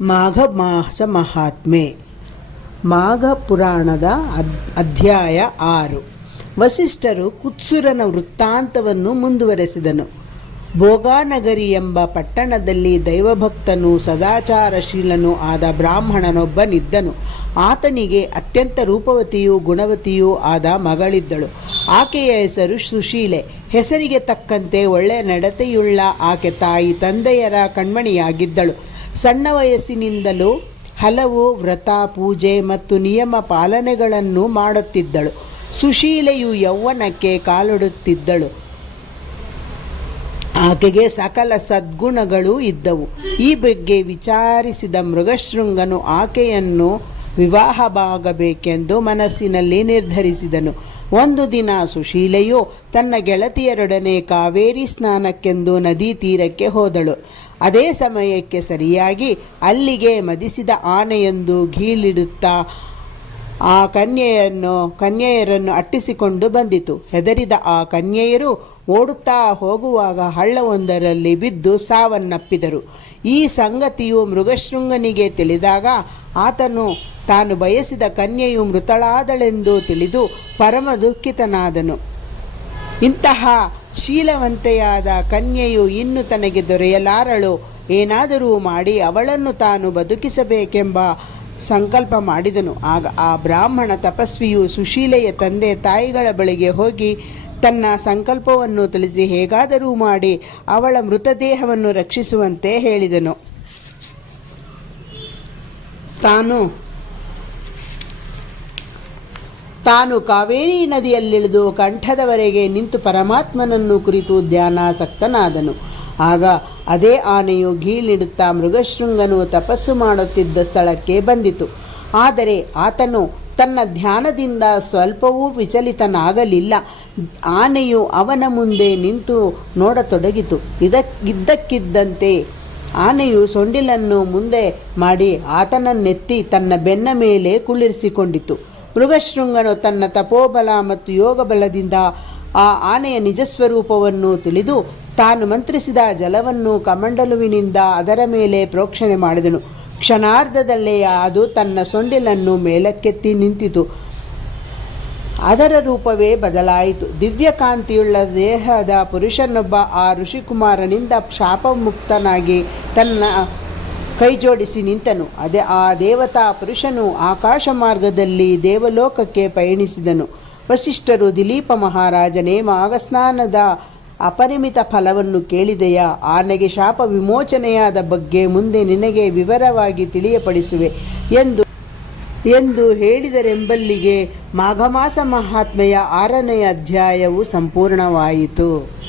ಮಾಘ ಮಾಸ ಮಹಾತ್ಮೆ. ಮಾಘ ಪುರಾಣದ ಅಧ್ಯಾಯ ಆರು. ವಸಿಷ್ಠರು ಕುತ್ಸುರನ ವೃತ್ತಾಂತವನ್ನು ಮುಂದುವರೆಸಿದನು. ಭೋಗಾನಗರಿ ಎಂಬ ಪಟ್ಟಣದಲ್ಲಿ ದೈವಭಕ್ತನೂ, ಸದಾಚಾರಶೀಲನೂ ಆದ ಬ್ರಾಹ್ಮಣನೊಬ್ಬನಿದ್ದನು. ಆತನಿಗೆ ಅತ್ಯಂತ ರೂಪವತಿಯೂ ಗುಣವತಿಯೂ ಆದ ಮಗಳಿದ್ದಳು. ಆಕೆಯ ಹೆಸರು ಸುಶೀಲೆ. ಹೆಸರಿಗೆ ತಕ್ಕಂತೆ ಒಳ್ಳೆಯ ನಡತೆಯುಳ್ಳ ಆಕೆ ತಾಯಿ ತಂದೆಯರ ಕಣ್ಮಣಿಯಾಗಿದ್ದಳು. ಸಣ್ಣ ವಯಸ್ಸಿನಿಂದಲೂ ಹಲವು ವ್ರತ ಪೂಜೆ ಮತ್ತು ನಿಯಮ ಪಾಲನೆಗಳನ್ನು ಮಾಡುತ್ತಿದ್ದಳು. ಸುಶೀಲೆಯು ಯೌವನಕ್ಕೆ ಕಾಲಿಡುತ್ತಿದ್ದಳು. ಆಕೆಗೆ ಸಕಲ ಸದ್ಗುಣಗಳು ಇದ್ದವು. ಈ ಬಗ್ಗೆ ವಿಚಾರಿಸಿದ ಮೃಗಶೃಂಗನು ಆಕೆಯನ್ನು ವಿವಾಹವಾಗಬೇಕೆಂದು ಮನಸ್ಸಿನಲ್ಲಿ ನಿರ್ಧರಿಸಿದನು. ಒಂದು ದಿನ ಸುಶೀಲೆಯು ತನ್ನ ಗೆಳತಿಯರೊಡನೆ ಕಾವೇರಿ ಸ್ನಾನಕ್ಕೆಂದು ನದಿ ತೀರಕ್ಕೆ ಹೋದಳು. ಅದೇ ಸಮಯಕ್ಕೆ ಸರಿಯಾಗಿ ಅಲ್ಲಿಗೆ ಮದಿಸಿದ ಆನೆಯೊಂದು ಗೀಳಿಡುತ್ತಾ ಆ ಕನ್ಯೆಯನ್ನು, ಕನ್ಯೆಯರನ್ನು ಅಟ್ಟಿಸಿಕೊಂಡು ಬಂದಿತು. ಹೆದರಿದ ಆ ಕನ್ಯೆಯರು ಓಡುತ್ತಾ ಹೋಗುವಾಗ ಹಳ್ಳವೊಂದರಲ್ಲಿ ಬಿದ್ದು ಸಾವನ್ನಪ್ಪಿದರು. ಈ ಸಂಗತಿಯು ಮೃಗಶೃಂಗನಿಗೆ ತಿಳಿದಾಗ ಆತನು ತಾನು ಬಯಸಿದ ಕನ್ಯೆಯು ಮೃತಳಾದಳೆಂದು ತಿಳಿದು ಪರಮ ದುಃಖಿತನಾದನು. ಇಂತಹ ಶೀಲವಂತೆಯಾದ ಕನ್ಯೆಯು ಇನ್ನು ತನಗೆ ದೊರೆಯಲಾರಳು. ಏನಾದರೂ ಮಾಡಿ ಅವಳನ್ನು ತಾನು ಬದುಕಿಸಬೇಕೆಂಬ ಸಂಕಲ್ಪ ಮಾಡಿದನು. ಆಗ ಆ ಬ್ರಾಹ್ಮಣ ತಪಸ್ವಿಯು ಸುಶೀಲೆಯ ತಂದೆ ತಾಯಿಗಳ ಬಳಿಗೆ ಹೋಗಿ ತನ್ನ ಸಂಕಲ್ಪವನ್ನು ತಿಳಿಸಿ ಹೇಗಾದರೂ ಮಾಡಿ ಅವಳ ಮೃತದೇಹವನ್ನು ರಕ್ಷಿಸುವಂತೆ ಹೇಳಿದನು. ತಾನು ತಾನು ಕಾವೇರಿ ನದಿಯಲ್ಲಿಳಿದು ಕಂಠದವರೆಗೆ ನಿಂತು ಪರಮಾತ್ಮನನ್ನು ಕುರಿತು ಧ್ಯಾನಾಸಕ್ತನಾದನು. ಆಗ ಅದೇ ಆನೆಯು ಗೀಳಿಡುತ್ತಾ ಮೃಗಶೃಂಗನು ತಪಸ್ಸು ಮಾಡುತ್ತಿದ್ದ ಸ್ಥಳಕ್ಕೆ ಬಂದಿತು. ಆದರೆ ಆತನು ತನ್ನ ಧ್ಯಾನದಿಂದ ಸ್ವಲ್ಪವೂ ವಿಚಲಿತನಾಗಲಿಲ್ಲ. ಆನೆಯು ಅವನ ಮುಂದೆ ನಿಂತು ನೋಡತೊಡಗಿತು. ಇದಕ್ಕಿದ್ದಕ್ಕಿದ್ದಂತೆ ಆನೆಯು ಸೊಂಡಿಲನ್ನು ಮುಂದೆ ಮಾಡಿ ಆತನನ್ನೆತ್ತಿ ತನ್ನ ಬೆನ್ನ ಮೇಲೆ ಕುಳ್ಳಿರಿಸಿಕೊಂಡಿತು. ಮೃಗಶೃಂಗನು ತನ್ನ ತಪೋಬಲ ಮತ್ತು ಯೋಗಬಲದಿಂದ ಆ ಆನೆಯ ನಿಜಸ್ವರೂಪವನ್ನು ತಿಳಿದು ತಾನು ಮಂತ್ರಿಸಿದ ಜಲವನ್ನು ಕಮಂಡಲುವಿನಿಂದ ಅದರ ಮೇಲೆ ಪ್ರೋಕ್ಷಣೆ ಮಾಡಿದನು. ಕ್ಷಣಾರ್ಧದಲ್ಲೇ ಅದು ತನ್ನ ಸೊಂಡಿಲನ್ನು ಮೇಲಕ್ಕೆತ್ತಿ ನಿಂತಿತು. ಅದರ ರೂಪವೇ ಬದಲಾಯಿತು. ದಿವ್ಯಕಾಂತಿಯುಳ್ಳ ದೇಹದ ಪುರುಷನೊಬ್ಬ ಆ ಋಷಿಕುಮಾರನಿಂದ ಶಾಪಮುಕ್ತನಾಗಿ ತನ್ನ ಕೈಜೋಡಿಸಿ ನಿಂತನು. ಅದೇ ಆ ದೇವತಾ ಪುರುಷನು ಆಕಾಶ ಮಾರ್ಗದಲ್ಲಿ ದೇವಲೋಕಕ್ಕೆ ಪಯಣಿಸಿದನು. ವಸಿಷ್ಠರು ದಿಲೀಪ ಮಹಾರಾಜನೇ ಮಾಗಸ್ನಾನದ ಅಪರಿಮಿತ ಫಲವನ್ನು ಕೇಳಿದೆಯಾ? ಆನೆಗೆ ಶಾಪ ವಿಮೋಚನೆಯಾದ ಬಗ್ಗೆ ಮುಂದೆ ನಿನಗೆ ವಿವರವಾಗಿ ತಿಳಿಯಪಡಿಸುವೆ ಎಂದು ಎಂದು ಹೇಳಿದರೆಂಬಲ್ಲಿಗೆ ಮಾಘಮಾಸ ಮಹಾತ್ಮೆಯ ಆರನೆಯ ಅಧ್ಯಾಯವು ಸಂಪೂರ್ಣವಾಯಿತು.